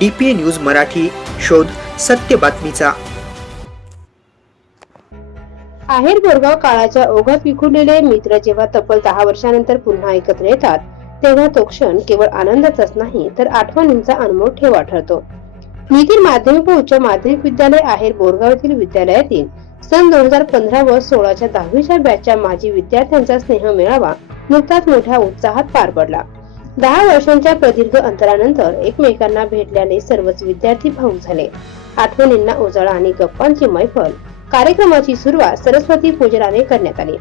DPA news Marathi, शोध सत्य बातमीचा। आहेर बोरगाव काळाच्या ओघात विखुरलेले मित्र जेव्हा तब्बल 10 वर्षांनंतर पुन्हा एकत्र येतात, तेव्हा तो क्षण केवळ आनंदाचाच नाही तर आठवणींचा अनमोल ठेवा ठरतो। नितीन माध्यमिक व उच्च माध्यमिक विद्यालय आहेर बोरगाव येथील विद्यालयातील सन 2015 व 16च्या 10वीच्या बॅचच्या माजी विद्यार्थ्यांचा स्नेह मेळावा नुकताच मोठ्या उत्साहात पार पडला। 10 वर्षांच्या प्रदीर्घ अंतरानंतर एकमेकांना भेटल्याने सर्वच विद्यार्थी भावुक झाले। आठवणींना उजाळा आणि गप्पांची मैफल। कार्यक्रमाची सुरुवात सरस्वती पूजनाने करण्यात आली।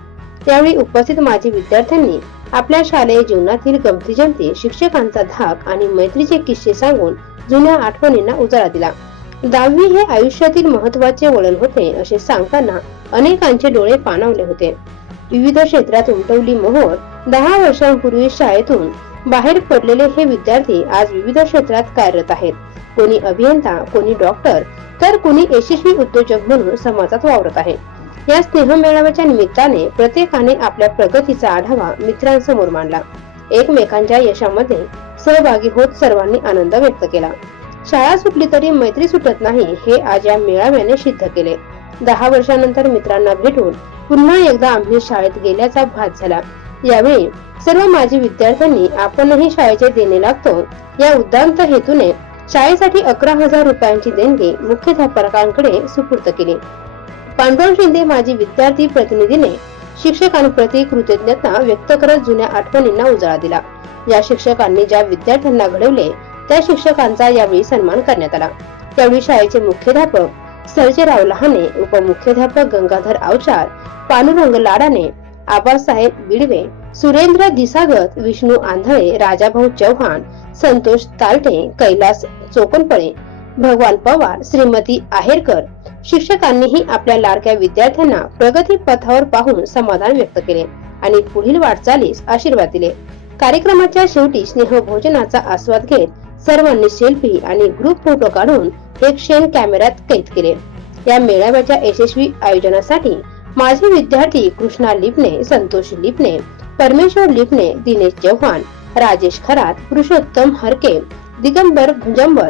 त्यावेळी उपस्थित माजी विद्यार्थ्यांनी आपल्या शालेय जीवनातील गमती-जमती, शिक्षकांचा धाक आणि मैत्रीचे किस्से सांगून जुन्या आठवणींना उजाळा दिला। 10वी हे आयुष्यातील महत्त्वाचे वळण होते असे सांगताना अनेकांचे डोळे पाणावले होते। विविध क्षेत्रात उमटवली मोहोर। 10 वर्षांपूर्वी शाळेतून बाहेर पडलेले हे विद्यार्थी आज विविध क्षेत्रात कार्यरत आहेत। कोणी अभियंता, कोणी डॉक्टर, तर कोणी यशस्वी उद्योजक म्हणून समाजात वावरत आहे। या स्नेह मेळाव्याच्या निमित्ताने प्रत्येकाने आपल्या प्रगतीचा आढावा मित्रांसमोर मांडला। एकमेकांच्या यशामध्ये सहभागी होत सर्वांनी आनंद व्यक्त केला। शाळा सुटली तरी मैत्री सुटत नाही हे आज या मेळाव्याने सिद्ध केले। 10 वर्षांनंतर मित्रांना भेटून पुन्हा एकदा आम्ही शाळेत गेल्याचा भास झाला। यावेळी सर्व माजी विद्यार्थ्यांनी आपणही शाळेचे देणे लागतो या उदात्त हेतूने शाळेसाठी 11,000 रुपयांची देणगी मुख्याध्यापकांकडे सुपूर्द केली। पांडुरंग शिंदे माजी विद्यार्थी प्रतिनिधीने शिक्षकांप्रती कृतज्ञता व्यक्त करत जुन्या आठवणींना उजाळा दिला। या शिक्षकांनी ज्या विद्यार्थ्यांना घडवले त्या शिक्षकांचा यावेळी सन्मान करण्यात आला। त्यावेळी शाळेचे मुख्याध्यापक सर्जेराव लहाने, उपमुख्याध्यापक गंगाधर आवचार, पांडुरंग लाडाने, आबासाहेब बिडवे, सुरेंद्र दिसागत, विष्णू आंधळे, राजाभाऊ चव्हाण, संतोष तालटे, कैलास चोकनपळे, भगवान पवार, श्रीमती आहेरकर शिक्षकांनीही आपल्या लाडक्या विद्यार्थ्यांना प्रगती पथावर पाहून समाधान व्यक्त केले आणि पुढील वाटचालीस आशीर्वाद दिले। कार्यक्रमाच्या शेवटी स्नेह भोजनाचा आस्वाद घेत सर्वांनी सेल्फी आणि ग्रुप फोटो काढून एक क्षण कॅमेऱ्यात कैद केले। या मेळाव्याच्या यशस्वी आयोजनासाठी माजी विद्यार्थी कृष्णा लिपणे, संतोष लिपणे, परमेश्वर लिपणे, दिनेश चव्हाण, राजेश खरात, पुरुषोत्तम हरके, दिगंबर भुजंबर,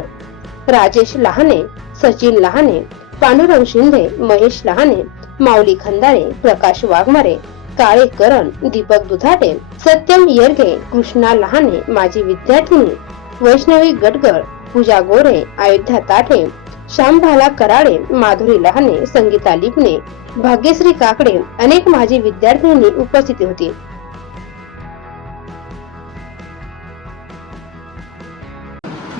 राजेश लहाने, सचिन लहाने, पांडुरंग शिंदे, महेश लहाने, माऊली खंदारे, प्रकाश वाघमारे, काळे करण, दीपक दुधाटे, सत्यम येरगे, कृष्णा लहाने, माजी विद्यार्थिनी वैष्णवी गटकर, पूजा गोरे, अयोध्या ताठे, श्यामभाला कराडे, माधुरी लहाने, संगीता लिपणे, भाग्यश्री काकडे अनेक माजी विद्यार्थ्यांनी उपस्थिती होती।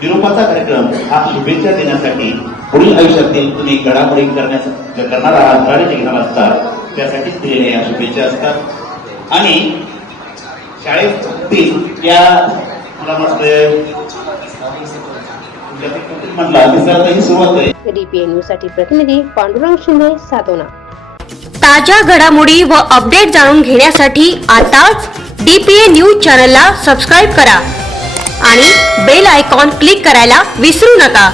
निरोपाचा कार्यक्रम हा शुभेच्छा देण्यासाठी पुढील आयुष्यातील तुम्ही घडामोडी करणारा आधारित एक्झाम असतात त्यासाठीच दिलेल्या या शुभेच्छा असतात। आणि शाळेतील या DPA न्यूज साठी प्रतिनिधी पांडुरंग शिंदे, सातोना। ताज्या घडामोडी व अपडेट जाणून घेण्यासाठी आताच DPA न्यूज चॅनलला सबस्क्राईब करा आणि बेल आयकॉन क्लिक करायला विसरू नका।